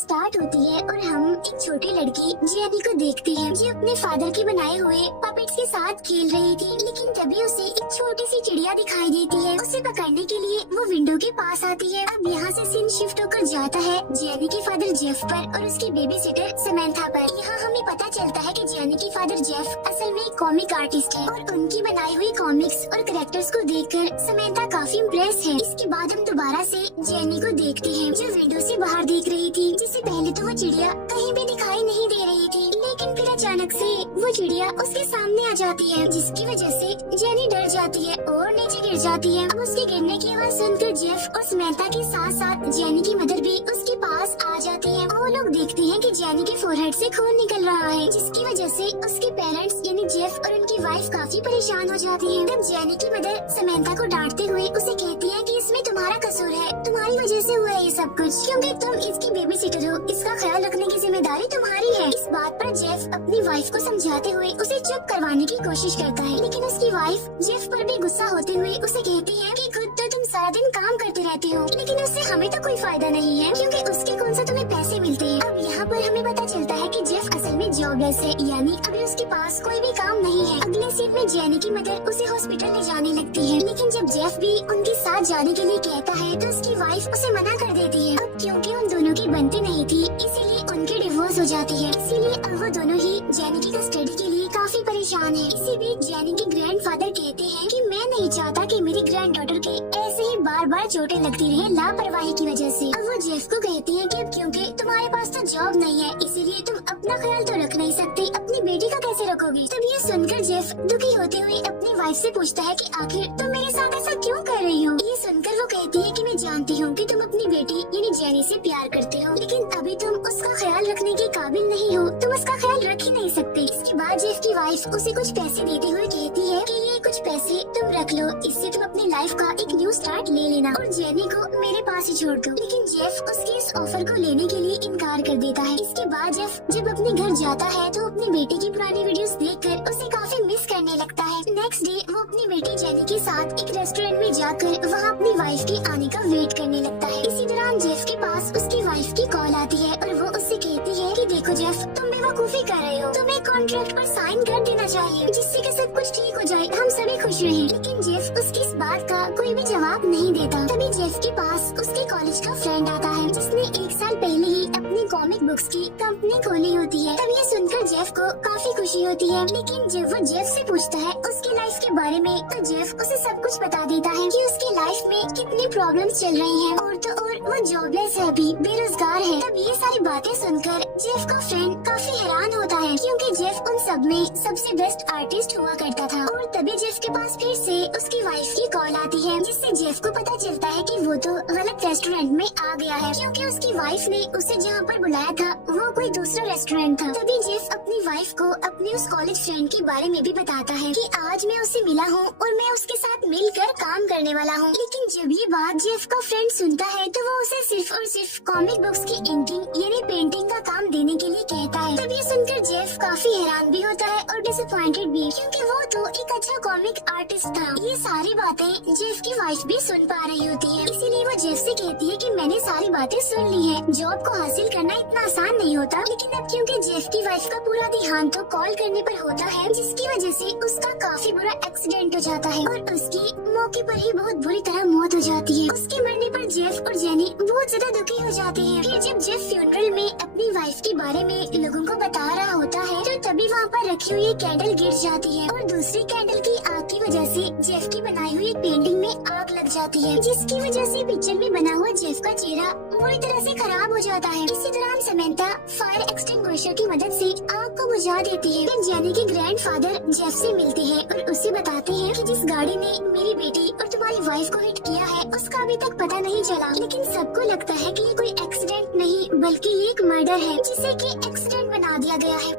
Start होती है और हम एक छोटी लड़की जेनी को देखते हैं जो अपने फादर के बनाए हुए पपेट्स के साथ खेल रही थी। लेकिन तभी उसे एक छोटी सी चिड़िया दिखाई देती है। उसे पकड़ने के लिए वो विंडो के पास आती है। अब यहाँ से सीन शिफ्ट होकर जाता है जेनी के फादर जेफ पर और उसकी बेबी सिटर समंथा पर। यहाँ हमें पता चलता है कि जेनी के फादर जेफ असल में एक कॉमिक आर्टिस्ट है और उनकी बनाई हुई कॉमिक्स और कैरेक्टर्स को देखकर समंथा काफी इम्प्रेस है। इसके बाद हम दोबारा से जेनी को देखते हैं जो विंडो से बाहर देख रही थी। जिससे पहले तो वो चिड़िया कहीं भी दिखाई नहीं दे रही थी, लेकिन फिर अचानक से वो चिड़िया उसके सामने आ जाती है, जिसकी वजह से जेनी डर जाती है और नीचे गिर जाती है। अब उसके गिरने की आवाज सुनकर जेफ और समंथा के साथ साथ जेनी की मदर भी उसके पास आ जाती है। वो लोग देखते हैं कि जेनी के फोरहेड से खून निकल रहा है, जिसकी वजह से उसके पेरेंट्स यानी जेफ और उनकी वाइफ काफी परेशान हो जाती है। तब जेनी की मदर समंथा को डांटते हुए उसे कहती है कि इसमें तुम्हारा कसूर है, तुम्हारी वजह से हुआ है ये सब कुछ, क्योंकि तुम इसकी बेबी सिटर हो, इसका ख्याल रखने की जिम्मेदारी तुम्हारी है। इस बात पर जेफ अपनी वाइफ को समझाते हुए उसे चुप करवाने की कोशिश करता है, लेकिन उसकी वाइफ जेफ पर भी गुस्सा होते हुए उसे कहती है कि खुद तो तुम सारा दिन काम करते रहते हो, लेकिन उससे हमें तो कोई फायदा नहीं है क्योंकि उसके कौन सा तुम्हें पैसे मिलते हैं। अब यहाँ पर हमें पता चलता है कि जेफ असल में जॉबलेस है, यानी अभी उसके पास कोई भी काम नहीं है। अगले सीन में जेनी की मदर उसे हॉस्पिटल ले जाने लगती है, लेकिन जब जेफ भी उनके साथ जाने के लिए कहता है तो उसकी वाइफ उसे मना कर देती है। अब क्योंकि उन दोनों की बनती नहीं थी इसीलिए उनकी डिवोर्स हो जाती है। इसीलिए अब वो दोनों ही जेनी की कस्टडी के लिए काफी परेशान है। इसी बीच जेनी के ग्रैंडफादर कहते हैं कि मैं नहीं चाहता कि मेरी ग्रैंडडॉटर के ऐसे ही बार बार चोटें लगती रहे लापरवाही की वजह से। अब वो जेफ को कहते हैं कि अब क्योंकि तुम्हारे पास तो जॉब नहीं है इसीलिए तुम अपना ख्याल तो रख नहीं सकते, अपनी बेटी का कैसे रखोगी। तब ये सुनकर जेफ दुखी होते हुए अपनी वाइफ से पूछता है कि आखिर तुम मेरे साथ ऐसा क्यों कर रही हो। ये सुनकर वो कहती है कि मैं जानती हूँ कि तुम अपनी बेटी यानी जेनी से प्यार करते हो, लेकिन अभी तुम उसका ख्याल रखने के काबिल नहीं हो, तुम उसका ख्याल रख ही नहीं सकते। इसके बाद जेफ की वाइफ उसे कुछ पैसे देते हुए कहती है कि ये कुछ पैसे तुम रख लो, इससे तुम अपनी लाइफ का एक न्यू स्टार्ट ले लेना और जेनी को मेरे पास ही छोड़ दो। लेकिन जेफ उसके इस ऑफर को लेने के लिए इनकार कर देता है। इसके बाद जेफ जब अपने घर जाता है तो अपनी बेटी की पुरानी वीडियोस देखकर उसे काफी मिस करने लगता है। नेक्स्ट डे वो अपनी बेटी जेनी के साथ एक रेस्टोरेंट में जाकर वहाँ अपनी वाइफ के आने का वेट करने लगता है। इसी दौरान जेफ के पास उसकी वाइफ की कॉल आती है और वो उससे कहती है कि देखो जेफ, तुम बेवकूफी कर रहे हो, तुम्हें कॉन्ट्रैक्ट पर साइन कर देना चाहिए जिससे कि सब कुछ ठीक हो जाए, हम सभी खुश रहें। लेकिन जेफ उसकी इस बात का कोई भी जवाब नहीं देता। तभी जेफ के पास उसके कॉलेज का फ्रेंड आता है जिसने एक साल पहले ही अपनी कॉमिक बुक्स की कंपनी खोली होती है। तब ये सुनकर जेफ को काफी खुशी होती है, लेकिन जब वो जेफ से पूछता है उसकी लाइफ के बारे में तो जेफ उसे सब कुछ बता देता है कि उसकी लाइफ में कितनी प्रॉब्लम्स चल रही हैं और तो और वो जॉबलेस है, अभी बेरोजगार है। तब ये सारी बातें सुनकर जेफ का फ्रेंड काफी हैरान होता है क्योंकि जेफ उन सब में सबसे बेस्ट आर्टिस्ट हुआ करता था। और तभी जेफ के पास फिर से उसकी वाइफ की कॉल आती है जिससे जेफ को पता चलता है कि वो तो गलत रेस्टोरेंट में आ गया है क्योंकि उसकी वाइफ ने उसे जहाँ पर बुलाया था वो कोई दूसरा रेस्टोरेंट था। तभी जेफ अपनी वाइफ को अपने उस कॉलेज फ्रेंड के बारे में भी बताता है कि आज मैं उससे मिला हूँ और मैं उसके साथ मिलकर काम करने वाला हूँ। लेकिन जब ये बात जेफ का फ्रेंड सुनता है तो वो उसे सिर्फ और सिर्फ कॉमिक बुक्स की इंकिंग यानी पेंटिंग का काम देने के लिए कहता है। तब ये सुनकर जेफ काफी हैरान भी होता है और डिसअपॉइंटेड भी क्योंकि वो तो एक अच्छा कॉमिक आर्टिस्ट था। ये सारी बातें जेफ की वाइफ भी सुन पा रही होती है, इसीलिए वो जेफ से कहती है कि मैंने सारी बातें सुन ली है, जॉब को हासिल करना इतना आसान नहीं होता। लेकिन अब क्योंकि जेफ की वाइफ का पूरा ध्यान तो कॉल करने पर होता है जिसकी वजह से उसका काफी बुरा एक्सीडेंट हो जाता है और उसकी मौके पर ही बहुत बुरी तरह मौत हो जाती है। उसके मरने पर जेफ और जेनी बहुत ज्यादा दुखी हो जाते हैं। फिर जब जेफ फ्यूनरल में अपनी वाइफ के बारे में लोगों को बता रहा होता है तो तभी वहाँ पर रखी हुई एक कैंडल गिर जाती है और दूसरी कैंडल की आग की वजह से जेफ की बनाई हुई पेंटिंग में आग लग जाती है, जिसकी वजह से पिक्चर में बना हुआ जेफ का चेहरा पूरी तरह से खराब हो जाता है। इसी दौरान समंथा फायर एक्सटिंग्विशर की मदद से आग को बुझा देती है। फिर जेनी के ग्रैंडफादर जेफ से मिलते हैं और उसे बताते हैं कि जिस गाड़ी ने मेरी बेटी और तुम्हारी वाइफ को हिट किया है उसका अभी तक पता नहीं चला, लेकिन सबको लगता है कि ये कोई एक्सीडेंट नहीं बल्कि ये एक मर्डर है जिसे कि एक्सीडेंट बना दिया गया है।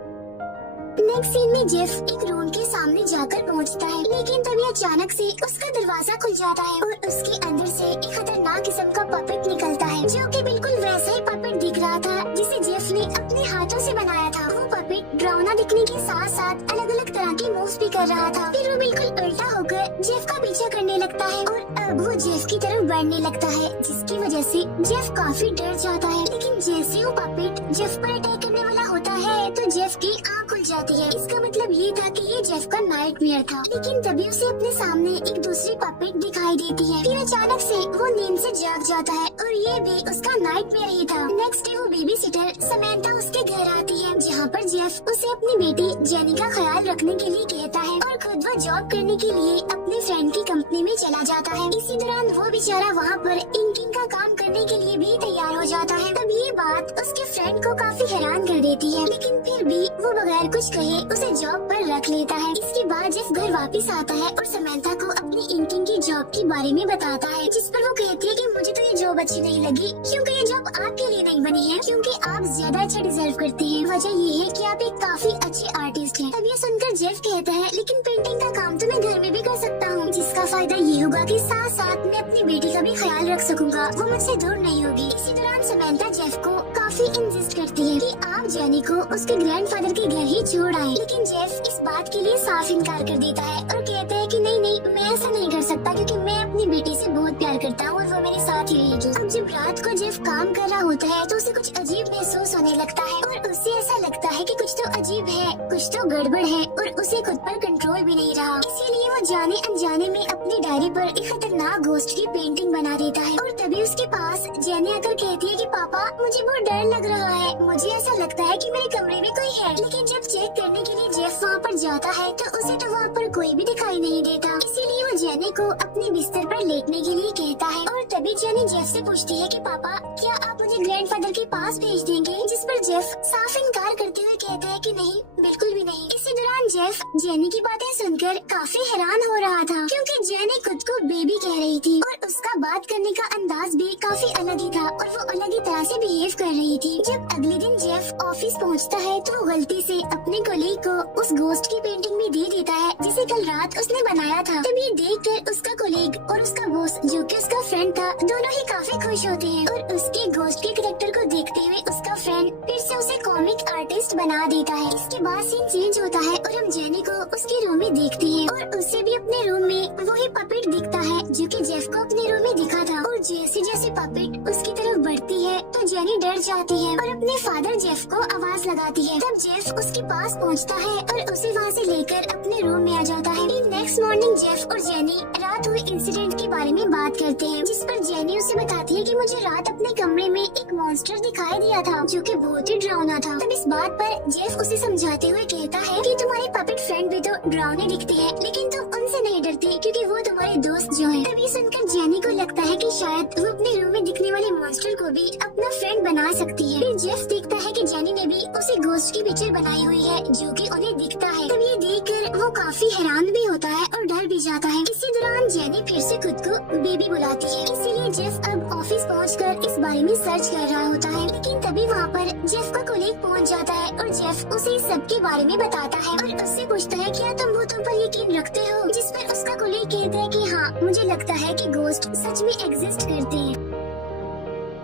नेक्स्ट सीन में जेफ एक रूम के सामने जाकर पहुंचता है, लेकिन तभी अचानक से उसका दरवाजा खुल जाता है और उसके अंदर से एक खतरनाक किस्म का पपेट निकलता है जो कि बिल्कुल वैसा ही पपेट दिख रहा था जिसे जेफ ने अपने हाथों से बनाया था। वो पपेट डरावना दिखने के साथ साथ अलग अलग तरह के मूव्स भी कर रहा था। फिर वो बिल्कुल उल्टा होकर जेफ का पीछा करने लगता है और अब वो जेफ की तरफ बढ़ने लगता है जिसकी वजह से जेफ काफी डर जाता है। लेकिन जैसे वो वो पपेट जेफ पर अटैक करने वाला होता है तो जेफ की आँख खुल जाती है। इसका मतलब ये था कि ये जेफ का नाइटमेयर था। लेकिन तभी उसे अपने सामने एक दूसरी पपेट दिखाई देती है। फिर अचानक से वो नींद से जाग जाता है और ये भी उसका नाइटमेयर ही था। नेक्स्ट डे वो बेबी सिटर समैंथा उसके घर आती है, जहाँ पर जेफ उसे अपनी बेटी जेनी का ख्याल रखने के लिए कहता है और खुद वो जॉब करने के लिए अपने फ्रेंड की कंपनी में चला जाता है। इसी दौरान वो बेचारा वहाँ पर इंकिंग का काम करने के लिए भी तैयार हो जाता है। तब ये बात उसके फ्रेंड को काफी हैरान कर देती है, लेकिन फिर भी वो बगैर कुछ कहे उसे जॉब पर रख लेता है। इसके बाद जेफ घर वापस आता है और समैंथा को अपनी इंकिंग की जॉब के बारे में बताता है, जिस पर वो कहती है कि मुझे तो ये जॉब अच्छी नहीं लगी क्योंकि ये जॉब आपके लिए नहीं बनी है, क्योंकि आप ज्यादा अच्छा डिजर्व करते हैं। वजह ये है कि आप एक काफी अच्छे आर्टिस्ट हैं। तब ये सुनकर जेफ कहता है लेकिन पेंटिंग का काम तो मैं घर में भी कर सकता हूँ, जिसका फायदा ये होगा कि साथ साथ मैं अपनी बेटी का भी ख्याल रख सकूंगा, वो मुझसे दूर नहीं होगी। इसी दौरान समैंथा जेफ को काफी इंसिस्ट करती है कि आप जेनी को उसके ग्रैंडफादर के घर ही छोड़ आए, लेकिन जेफ इस बात के लिए साफ इनकार कर देता है और कहता है कि नहीं मैं ऐसा नहीं कर सकता, क्योंकि मैं अपनी बेटी से बहुत प्यार करता हूँ और वो मेरे साथ ही रहेगी। अब जब रात को जेफ काम कर रहा होता है तो उसे कुछ अजीब महसूस होने लगता है और उससे ऐसा लगता है कि कुछ तो अजीब है, कुछ तो गड़बड़ है और उसे खुद पर कंट्रोल भी नहीं रहा। इसीलिए वो जाने अनजाने में अपनी डायरी पर एक खतरनाक घोस्ट की पेंटिंग बना देता है। और तभी उसके पास जेनी आकर कहती है कि पापा मुझे बहुत डर लग रहा है, मुझे ऐसा लगता है कि मेरे कमरे में कोई है। लेकिन जब चेक करने के लिए जेफ वहाँ पर जाता है तो उसे तो वहाँ पर कोई भी दिखाई नहीं देता। इसीलिए वो जेनी को अपने बिस्तर पर लेटने के लिए कहता है और तभी जेनी जेफ से पूछती है कि पापा क्या आप मुझे ग्रैंडफादर के पास भेज देंगे, जिस पर जेफ साफ इनकार करते हुए कहता है कि नहीं, बिल्कुल भी नहीं। इसी दौरान जेफ जेनी की बातें सुनकर काफी हैरान हो रहा था, क्योंकि जेनी खुद को बेबी कह रही थी और उसका बात करने का अंदाज भी काफी अलग ही था और वो अलग ही तरह से बिहेव कर रही थी। जब अगले दिन जेफ ऑफिस पहुंचता है तो वो गलती से अपने कोलीग को उस घोस्ट की पेंटिंग भी दे देता है जिसे कल रात उसने बनाया था। तब ये देखकर उसका कोलीग और उसका बॉस जो कि उसका फ्रेंड था, दोनों ही काफी खुश होते हैं और उसके घोस्ट के कैरेक्टर को देखते हुए उसका फ्रेंड फिर से उसे कॉमिक आर्टिस्ट बना देता है। इसके बाद सीन चेंज होता है और हम जेनी को उसके रूम में देखते हैं और उसे भी अपने रूम में वही पपेट दिखता है जो कि जेफ को अपने रूम में दिखा था। और जैसे जैसे पपेट उसकी तरफ बढ़ती है तो जेनी डर जाती है और अपने फादर जेफ को आवाज लगाती है। तब जेफ उसके पास पहुंचता है और उसे वहां से लेकर अपने रूम में आ जाता है। नेक्स्ट मॉर्निंग जेफ और जेनी रात हुए इंसिडेंट के बारे में बात करते हैं, जिस पर जेनी उसे बताती है कि मुझे रात अपने कमरे में एक मॉन्स्टर दिखाई दिया था जो कि बहुत ही डरावना था। तब इस बात पर जेफ उसे समझाते हुए कहता है कि तुम्हारी पपेट फ्रेंड भी तो डरावने दिखती है, लेकिन तुम उनसे नहीं डरती क्योंकि वो तुम्हारे दोस्त जो हैं। तभी सुनकर जेनी को लगता है कि शायद वो अपने रूम में दिखने वाले मॉन्स्टर को भी अपना फ्रेंड बना सकती है। फिर जेफ देखता है कि जेनी ने भी उसे घोस्ट की पिक्चर बनाई हुई है जो कि उन्हें दिखता है। तब ये देखकर वो काफी हैरान भी होता है और डर भी जाता है। इसी दौरान जेनी फिर से खुद को बेबी बुलाती है, इसीलिए जेफ अब ऑफिस पहुंचकर इस बारे में सर्च कर रहा होता है। लेकिन तभी वहाँ पर जेफ का कोलीग पहुंच जाता है और जेफ उसे इस सब के बारे में बताता है और उससे पूछता है क्या तुम भूतों पर यकीन रखते हो, जिस पर उसका कोलीग कहता है कि हाँ, मुझे लगता है कि घोस्ट सच में एग्जिस्ट करते हैं।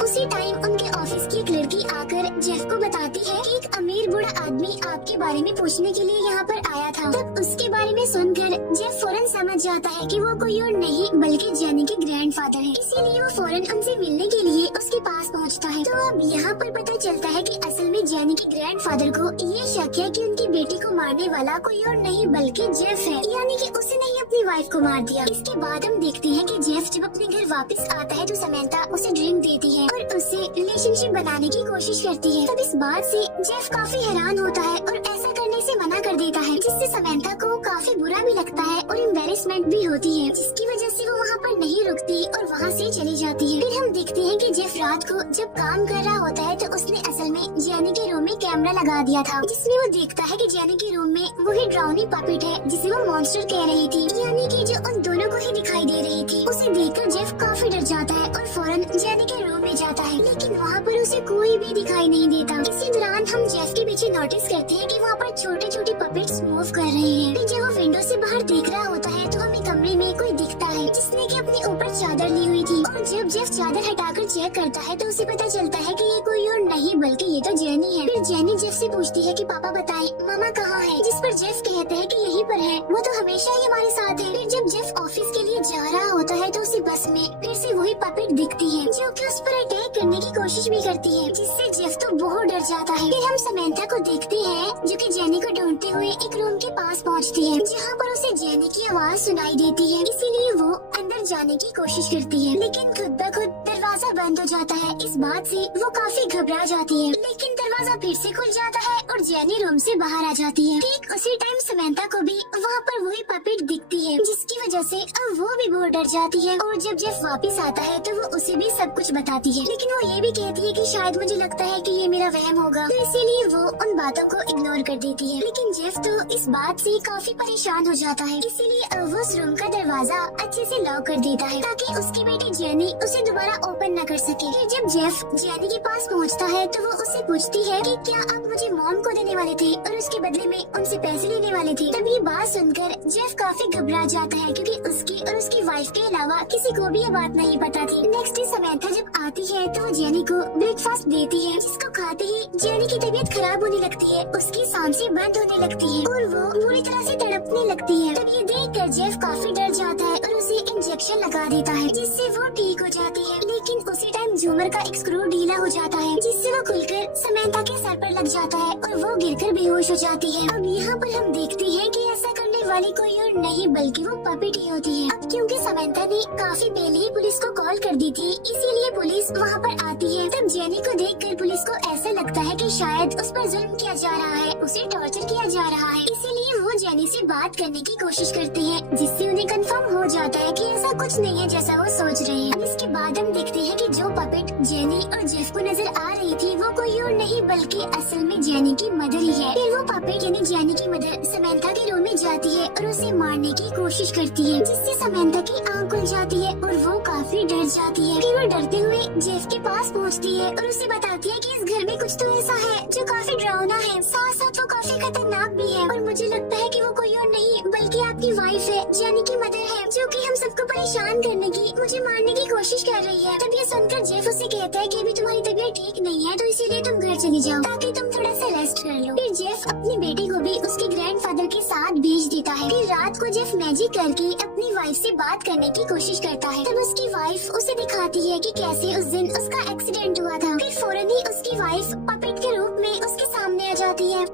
उसी टाइम उनके ऑफिस की एक लड़की आकर जेफ को बताती है कि एक अमीर बूढ़ा आदमी आपके बारे में पूछने के लिए यहाँ पर आया था। तब उसके बारे में सुनकर जेफ फौरन समझ जाता है कि वो कोई और नहीं बल्कि जेनी के ग्रैंडफादर हैं। इसीलिए वो फौरन उनसे मिलने के लिए उसके पास पहुँचता है। तो अब यहाँ पर पता चलता है कि असल में जेनी के ग्रैंडफादर को ये शक है कि उनकी बेटी को मारने वाला कोई और नहीं बल्कि जेफ है, यानी कि उसने ही अपनी वाइफ को मार दिया। इसके बाद हम देखते हैं कि जेफ जब अपने घर वापस आता है तो समैंथा उसे ड्रिंक देती है और उससे रिलेशनशिप बनाने की कोशिश करती है। तब इस बात से जेफ काफी हैरान होता है और ऐसा करने से मना कर देता है, जिससे समैंथा को काफी बुरा भी लगता है और एम्बेरसमेंट भी होती है, जिसकी वजह से वो वहाँ पर नहीं रुकती और वहाँ से चली जाती है। फिर हम देखते हैं कि जेफ रात को जब काम कर रहा होता है तो उसने असल में जेनी के रूम में कैमरा लगा दिया था, जिसमें वो देखता है कि जेनी के रूम में वही ड्राउनी पपेट है जिसे वो मॉन्स्टर कह रही थी, यानी कि जो उन दोनों को ही दिखाई दे रही थी। उसे देखकर जेफ काफी डर जाता है और फौरन जेनी के रूम में जाता है, लेकिन वहाँ पर उसे कोई भी दिखाई नहीं देता। इसी दौरान हम जेफ के पीछे नोटिस करते हैं कि वहाँ पर छोटे छोटे पपेट्स मूव कर रहे हैं। फिर जब वो विंडो से बाहर देख रहा होता है तो हमें कमरे में कोई दिखता है जिसने कि अपने ऊपर चादर ली हुई थी, और जब जेफ चादर हटाकर चेक करता है तो उसे पता चलता है कि ये कोई और नहीं बल्कि ये तो जेनी है। फिर जेनी जेफ से पूछती है कि पापा बताएं मामा कहाँ है, जिस पर जेफ कहता है कि यहीं पर है, वो तो हमेशा ही हमारे साथ है। फिर जब जेफ ऑफिस के लिए जा रहा होता है तो उसे बस में फिर से वही पपेट दिखती है जो कि उस पर अटैक करने की कोशिश कोशिश भी करती है, जिससे जेफ तो बहुत डर जाता है। फिर हम समंथा को देखते हैं जो कि जेनी को ढूंढते हुए एक रूम के पास पहुंचती है, जहां पर उसे जेनी की आवाज सुनाई देती है। इसीलिए वो अंदर जाने की कोशिश करती है, लेकिन खुद ब खुद दरवाजा बंद हो जाता है। इस बात से वो काफी घबरा जाती है, लेकिन दरवाजा फिर से खुल जाता है और जेनी रूम से बाहर आ जाती है। ठीक उसी टाइम समंथा को भी वहाँ पर वही पपेट दिखती है, जिसकी वजह से अब वो भी बहुत डर जाती है। और जब जेफ वापस आता है तो वो उसे भी सब कुछ बताती है, लेकिन वो ये भी कहती है कि शायद मुझे लगता है कि ये मेरा वहम होगा, तो इसीलिए वो उन बातों को इग्नोर कर देती है। लेकिन जेफ तो इस बात से काफी परेशान हो जाता है, इसीलिए अब वो उस रूम का दरवाजा अच्छे से लॉक कर देता है ताकि उसकी बेटी जेनी उसे दोबारा ओपन न कर सके। फिर जब जेफ जेनी के पास पहुंचता है तो वो उससे पूछती है कि क्या आप मुझे मॉम को देने वाले थे और उसके बदले में उनसे पैसे लेने वाले थे। तब ये बात सुनकर जेफ काफी घबरा जाता है, क्योंकि उसकी और उसकी वाइफ के अलावा किसी को भी ये बात नहीं पता थी। नेक्स्ट डे समंथा जब आती है तो वो जेनी को ब्रेकफास्ट देती है, जिसको खाते ही जेनी की तबीयत खराब होने लगती है, उसकी सांसें बंद होने लगती है और वो बुरी तरह से तड़पने लगती है। तब ये देखकर जेफ काफी डर जाता है और उसे इंजेक्शन लगा देता है, जिससे वो ठीक हो जाती है। लेकिन उसी टाइम झूमर का एक स्क्रू ढीला हो जाता है, जिससे वो खुलकर समंथा के सर पर लग जाता है और वो गिरकर बेहोश हो जाती है। अब यहाँ पर हम देखते हैं कि ऐसा करने वाली कोई और नहीं बल्कि वो पपेट ही होती है। अब क्योंकि समंथा ने काफी पहले ही पुलिस को कॉल कर दी थी, इसीलिए पुलिस वहाँ पर आती है। तब जेनी को देखकर पुलिस को ऐसा लगता है कि शायद उस पर जुल्म किया जा रहा है, उसे टॉर्चर किया जा रहा है, इसीलिए वो जेनी से बात करने की कोशिश करते हैं, जिससे उन्हें कंफर्म हो जाता है कि ऐसा कुछ नहीं है जैसा वो सोच रहे हैं। इसके बाद हम देखते हैं कि जो पपेट जेनी और जेफ को नजर आ रही थी वो कोई और नहीं बल्कि असल में जेनी की मदर ही है। फिर वो पपेट यानी जेनी की मदर समंथा के रूम में जाती है और उसे मारने की कोशिश करती है, जिससे समंथा की आंख खुल जाती है और वो काफी डर जाती है। फिर वो डरते हुए जेफ के पास पहुंचती है और उसे बताती है कि इस घर में कुछ तो ऐसा है जो काफी डरावना है, साथ साथ वो काफी खतरनाक भी है और मुझे लगता है कि वो कोई और नहीं बल्कि आपकी वाइफ है, जेनी की मदर है, जो कि हम सबको परेशान करने की, मुझे मारने की कोशिश कर रही है। तब ये सुनकर जेफ उसे कहता है कि अभी तुम्हारी तबीयत ठीक नहीं है, तो इसीलिए तुम घर चली जाओ ताकि तुम थोड़ा सा रेस्ट कर लो। फिर जेफ अपनी बेटी को भी उसके ग्रैंडफादर के साथ भेज देता है। फिर रात को जेफ मैजिक करके अपनी वाइफ से बात करने की कोशिश करता है। तब उसकी वाइफ उसे दिखाती है कि कैसे उस दिन उसका एक्सीडेंट हुआ था। फिर फौरन ही उसकी वाइफ पपेट के रूप में उसके सामने आ जाती है।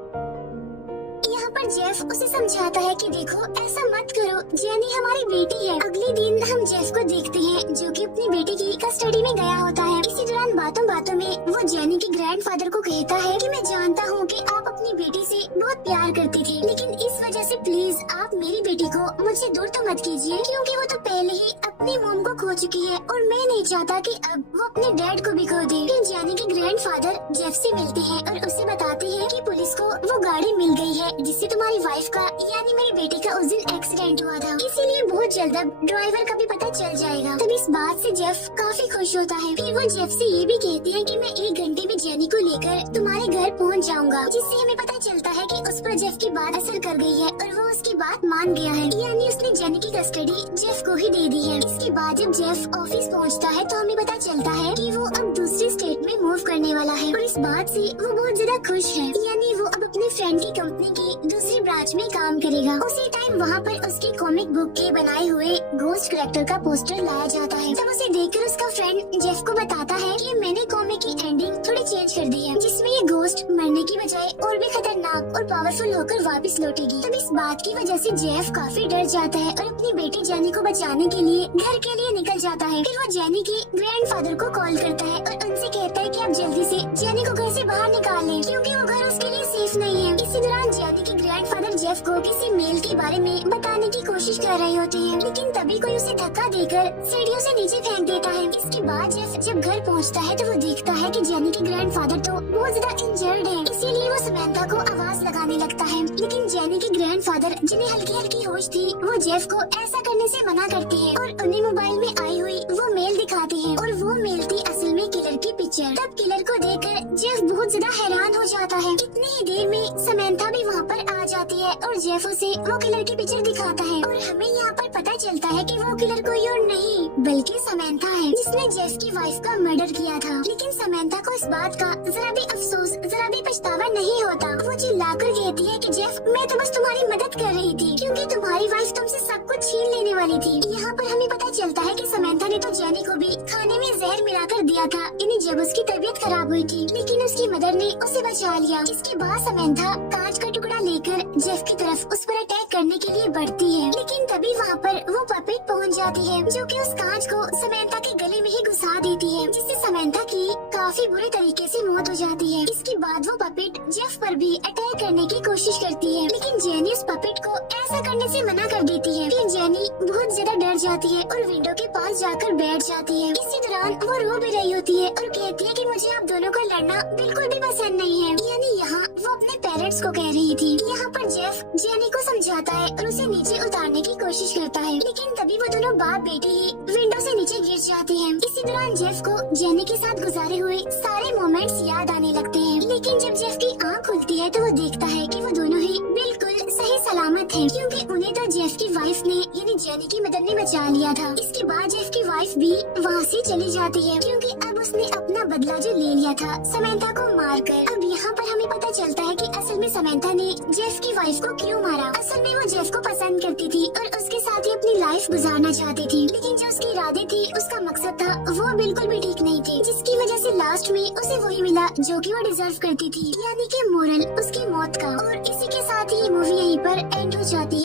यहाँ पर जेफ उसे समझाता है कि देखो ऐसा मत करो, जेनी हमारी बेटी है। अगले दिन हम जेफ को देखते हैं जो कि अपनी बेटी की कस्टडी में गया होता है। इसी दौरान बातों बातों में वो जेनी के ग्रैंडफादर को कहता है कि मैं जानता हूँ कि आप अपनी बेटी से बहुत प्यार करते थे, लेकिन इस वजह से प्लीज आप मेरी बेटी को मुझसे दूर तो मत कीजिए, क्योंकि वो तो पहले ही अपनी मॉम को खो चुकी है और मैं नहीं चाहता कि अब वो अपने डैड को भी खो दे। फिर जेनी के ग्रैंडफादर जेफ से मिलते हैं और उसे बताते हैं कि पुलिस को वो गाड़ी मिल गई है जिससे तुम्हारी वाइफ का यानी मेरी बेटी का उस दिन एक्सीडेंट हुआ था, इसीलिए बहुत जल्द अब ड्राइवर का भी पता चल जाएगा। तब इस बात से जेफ काफी खुश होता है। फिर वो जेफ से ये भी कहती है कि मैं 1 घंटे में जेनी को लेकर तुम्हारे घर पहुंच जाऊंगा, जिससे हमें पता चलता है कि उस पर जेफ की बात असर कर गई है और वो उसकी बात मान गया है, यानी उसने जेनी की कस्टडी जेफ को ही दे दी है। इसके बाद जब जेफ ऑफिस पहुंचता है तो हमें पता चलता है कि वो अब दूसरे स्टेट में मूव करने वाला है और इस बात से वो बहुत ज्यादा खुश है, यानी वो अब अपने फ्रेंड की कंपनी की दूसरी ब्रांच में काम करेगा। उसी टाइम वहाँ पर उसकी कॉमिक बुक के बनाए हुए घोस्ट करेक्टर का पोस्टर लाया जाता है। तब उसे देखकर उसका फ्रेंड जेफ को बताता है कि मैंने कॉमिक की एंडिंग थोड़ी चेंज कर दी है, जिसमें ये घोस्ट मरने की बजाय और भी खतरनाक और पावरफुल होकर वापस लौटेगी। तब इस बात की वजह से जेफ काफी डर जाता है और अपनी बेटी जेनी को बचाने के लिए घर के लिए निकल जाता है। फिर वो जेनी के ग्रैंडफादर को कॉल करता है और उनसे कहता है कि आप जल्दी से जेनी को घर से बाहर निकाल लें, क्योंकि वो घर उसके लिए सेफ नहीं है। इसी दौरान जेनी के ग्रैंडफादर जेफ को किसी मेल के बारे में बताने की कोशिश कर रहे होते हैं, लेकिन तभी कोई उसे धक्का देकर सीढ़ियों से नीचे फेंक देता है। इसके बाद जेफ जब घर पहुंचता है तो वो देखता है कि जेनी के ग्रैंडफादर तो बहुत ज्यादा इंजर्ड है, इसीलिए वो समंथा को आवाज लगाने लगता है। लेकिन जेनी के ग्रैंडफादर जिन्हें हल्की हल्की होश थी वो जेफ को ऐसा करने से मना करते हैं और उन्हें मोबाइल में आई हुई वो मेल दिखाते हैं और वो मेल थी असल में किलर की पिक्चर। तब किलर को देखकर जेफ बहुत ज्यादा हैरान हो जाता है। इतनी ही देर में समंथा भी वहाँ पर आ जाती है और जेफ उसे वो किलर की पिक्चर दिखाता है और हमें यहाँ पर पता चलता है कि वो किलर कोई और नहीं बल्कि समंथा है, जिसने जेफ की वाइफ का मर्डर किया था। लेकिन समंथा को इस बात का जरा भी अफसोस, जरा भी पछतावा नहीं होता। वो वो चिल्लाकर कहती है कि जेफ, मैं तो बस तुम्हारी मदद कर रही थी क्योंकि तुम्हारी वाइफ तुमसे सब कुछ छीन लेने वाली थी। यहाँ पर हमें पता चलता है कि समंथा ने तो जेनी को भी खाने में जहर मिलाकर दिया था, इन्हें जब उसकी तबीयत खराब हुई थी, लेकिन उसकी मदर ने उसे बचा लिया। इसके बाद समंथा कांच का टुकड़ा लेकर जेफ की तरफ उस पर अटैक करने के लिए बढ़ती है, लेकिन तभी वहाँ पर वो पपेट पहुँच जाती है जो कि उस कांच को समंथा के गले में ही घुसा देती है, जिससे समंथा की काफी बुरे तरीके से मौत हो जाती है। इसके बाद वो पपेट जेफ पर भी अटैक करने की कोशिश करती है, लेकिन जेनी उस पपेट को ऐसा करने से मना कर देती है। फिर जेनी बहुत ज्यादा डर जाती है और विंडो के पास जाकर बैठ जाती है। इसी दौरान वो रो भी रही होती है और कहती है कि मुझे आप दोनों का लड़ना बिल्कुल भी पसंद नहीं है। यानी यहाँ वो अपने पेरेंट्स को कह रही थी। यहाँ पर जेफ जेनी को समझाता है और उसे नीचे उतारने की कोशिश करता है, लेकिन तभी वो दोनों बाप बेटी ही विंडो से नीचे गिर जाते हैं। इसी दौरान जेफ को जेनी के साथ गुजारे हुए सारे मोमेंट्स याद आने लगते हैं, लेकिन जब जेफ की आँख खुलती है तो वो देखता है कि वो दोनों ही बिल्कुल सही सलामत हैं, क्योंकि उन्हें तो जेफ की वाइफ ने यानी जेनी की मदर ने बचा लिया था। इसके बाद जेफ की वाइफ भी वहाँ से चली जाती है, क्योंकि अब उसने अपना बदला जो ले लिया था समंथा को मारकर। अब यहाँ पर हमें पता चलता है कि असल में समंथा ने जेफ की वाइफ को क्यों मारा। असल में वो जेफ को पसंद करती थी और उसके साथ ही अपनी लाइफ गुजारना चाहती थी, लेकिन जो उसके इरादे थे, उसका मकसद था, वो बिल्कुल भी ठीक नहीं थे, जिसकी वजह से लास्ट में उसे वही मिला जो कि वो डिजर्व करती थी, यानी कि मोरल उसकी मौत का। और इसी के साथ ही ये मूवी यहीं पर एंड हो जाती है।